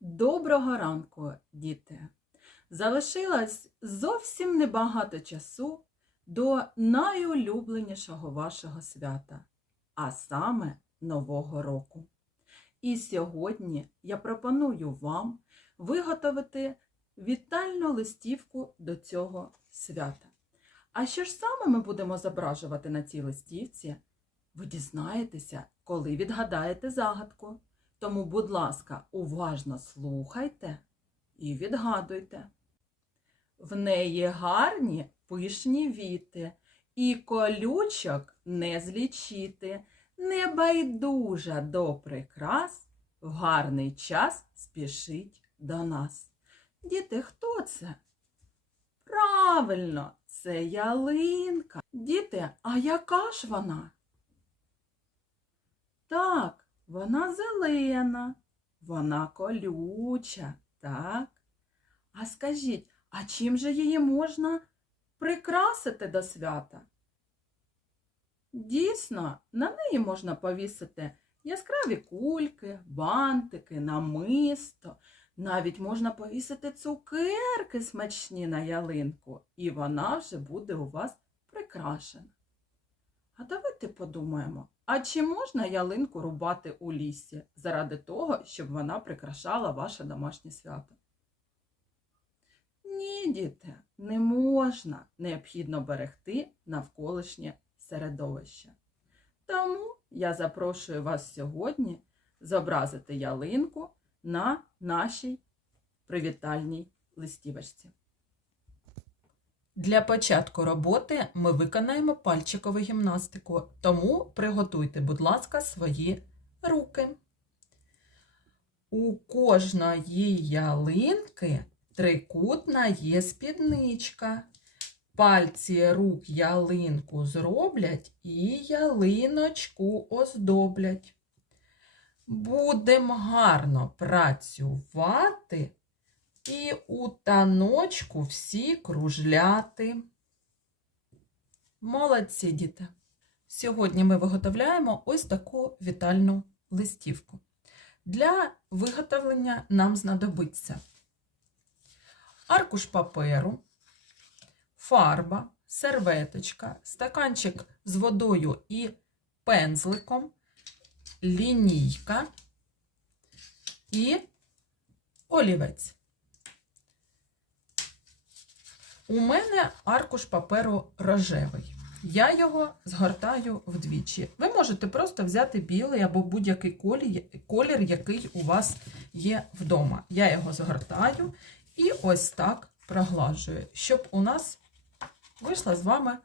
Доброго ранку, діти! Залишилось зовсім небагато часу до найулюбленішого вашого свята, а саме Нового року. І сьогодні я пропоную вам виготовити вітальну листівку до цього свята. А що ж саме ми будемо зображувати на цій листівці? Ви дізнаєтеся, коли відгадаєте загадку. Тому, будь ласка, уважно слухайте і відгадуйте. В неї гарні пишні віти, і колючок не злічити, небайдужа до прикрас, в гарний час спішить до нас. Діти, хто це? Правильно, це ялинка. Діти, а яка ж вона? Так, вона зелена, вона колюча, так? А скажіть, а чим же її можна прикрасити до свята? Дійсно, на неї можна повісити яскраві кульки, бантики, намисто. Навіть можна повісити цукерки смачні на ялинку, і вона вже буде у вас прикрашена. А давайте подумаємо, а чи можна ялинку рубати у лісі заради того, щоб вона прикрашала ваше домашнє свято? Ні, діти, не можна. Необхідно берегти навколишнє середовище. Тому я запрошую вас сьогодні зобразити ялинку на нашій привітальній листівочці. Для початку роботи ми виконаємо пальчикову гімнастику, тому приготуйте, будь ласка, свої руки. У кожної ялинки трикутна є спідничка. Пальці рук ялинку зроблять і ялиночку оздоблять. Будемо гарно працювати і у таночку всі кружляти. Молодці, діти! Сьогодні ми виготовляємо ось таку вітальну листівку. Для виготовлення нам знадобиться аркуш паперу, фарба, серветочка, стаканчик з водою і пензликом, лінійка і олівець. У мене аркуш паперу рожевий. Я його згортаю вдвічі. Ви можете просто взяти білий або будь-який колір, який у вас є вдома. Я його згортаю і ось так проглажую, щоб у нас вийшла з вами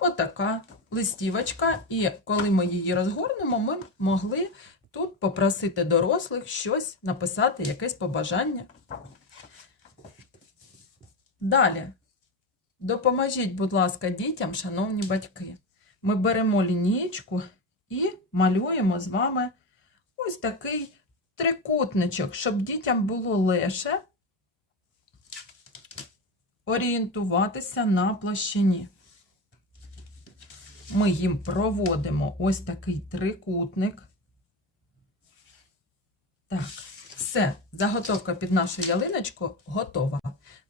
отака листівочка. І коли ми її розгорнемо, ми могли тут попросити дорослих щось написати, якесь побажання. Далі. Допоможіть, будь ласка, дітям, шановні батьки. Ми беремо лінієчку і малюємо з вами ось такий трикутничок, щоб дітям було легше орієнтуватися на площині. Ми їм проводимо ось такий трикутник. Так, все, заготовка під нашу ялиночку готова.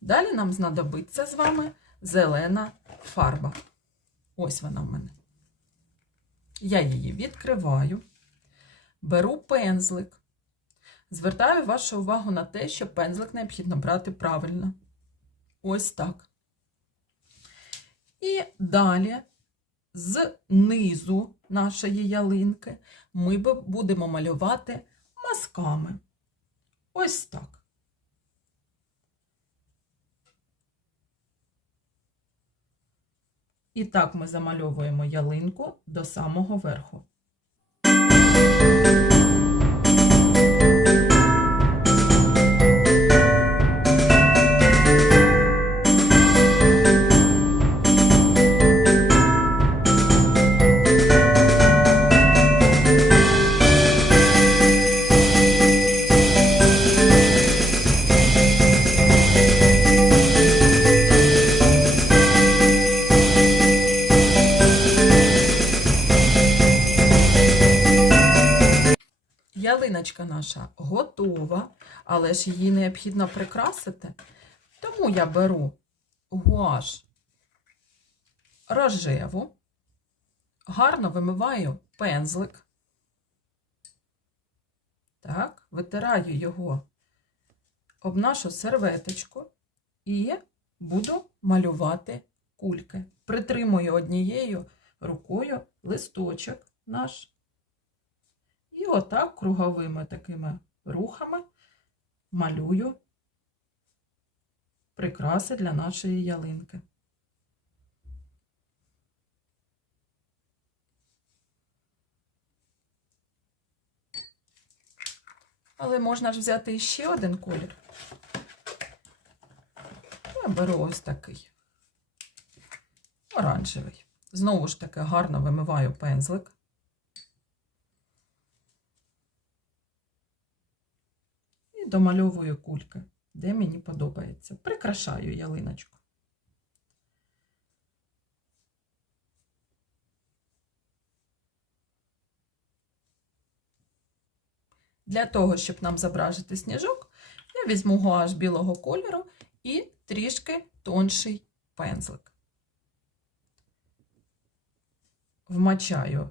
Далі нам знадобиться з вами зелена фарба. Ось вона в мене. Я її відкриваю, беру пензлик. Звертаю вашу увагу на те, що пензлик необхідно брати правильно. Ось так. І далі, знизу нашої ялинки, ми будемо малювати мазками. Ось так. І так ми замальовуємо ялинку до самого верху. Ялиночка наша готова, але ж її необхідно прикрасити. Тому я беру гуаш рожеву, гарно вимиваю пензлик. Так, витираю його об нашу серветочку і буду малювати кульки. Притримую однією рукою листочок наш. І отак круговими такими рухами малюю прикраси для нашої ялинки. Але можна ж взяти іще один колір. Я беру ось такий оранжевий. Знову ж таки гарно вимиваю пензлик. Домальовую кульки, де мені подобається. Прикрашаю ялиночку. Для того, щоб нам зображити сніжок, я візьму гуаш білого кольору і трішки тонший пензлик. Вмачаю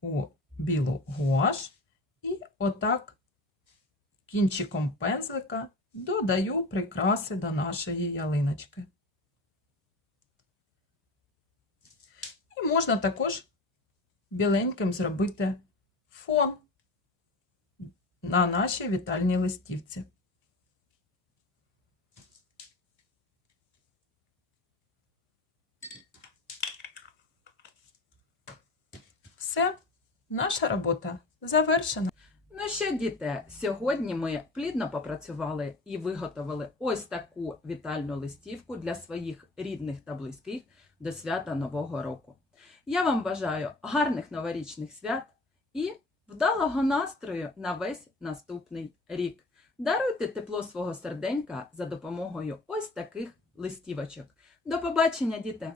у білу гуаш і отак кінчиком пензлика додаю прикраси до нашої ялиночки. І можна також біленьким зробити фон на нашій вітальній листівці. Все, наша робота завершена. Ну що, діти, сьогодні ми плідно попрацювали і виготовили ось таку вітальну листівку для своїх рідних та близьких до свята Нового року. Я вам бажаю гарних новорічних свят і вдалого настрою на весь наступний рік. Даруйте тепло свого серденька за допомогою ось таких листівочок. До побачення, діти!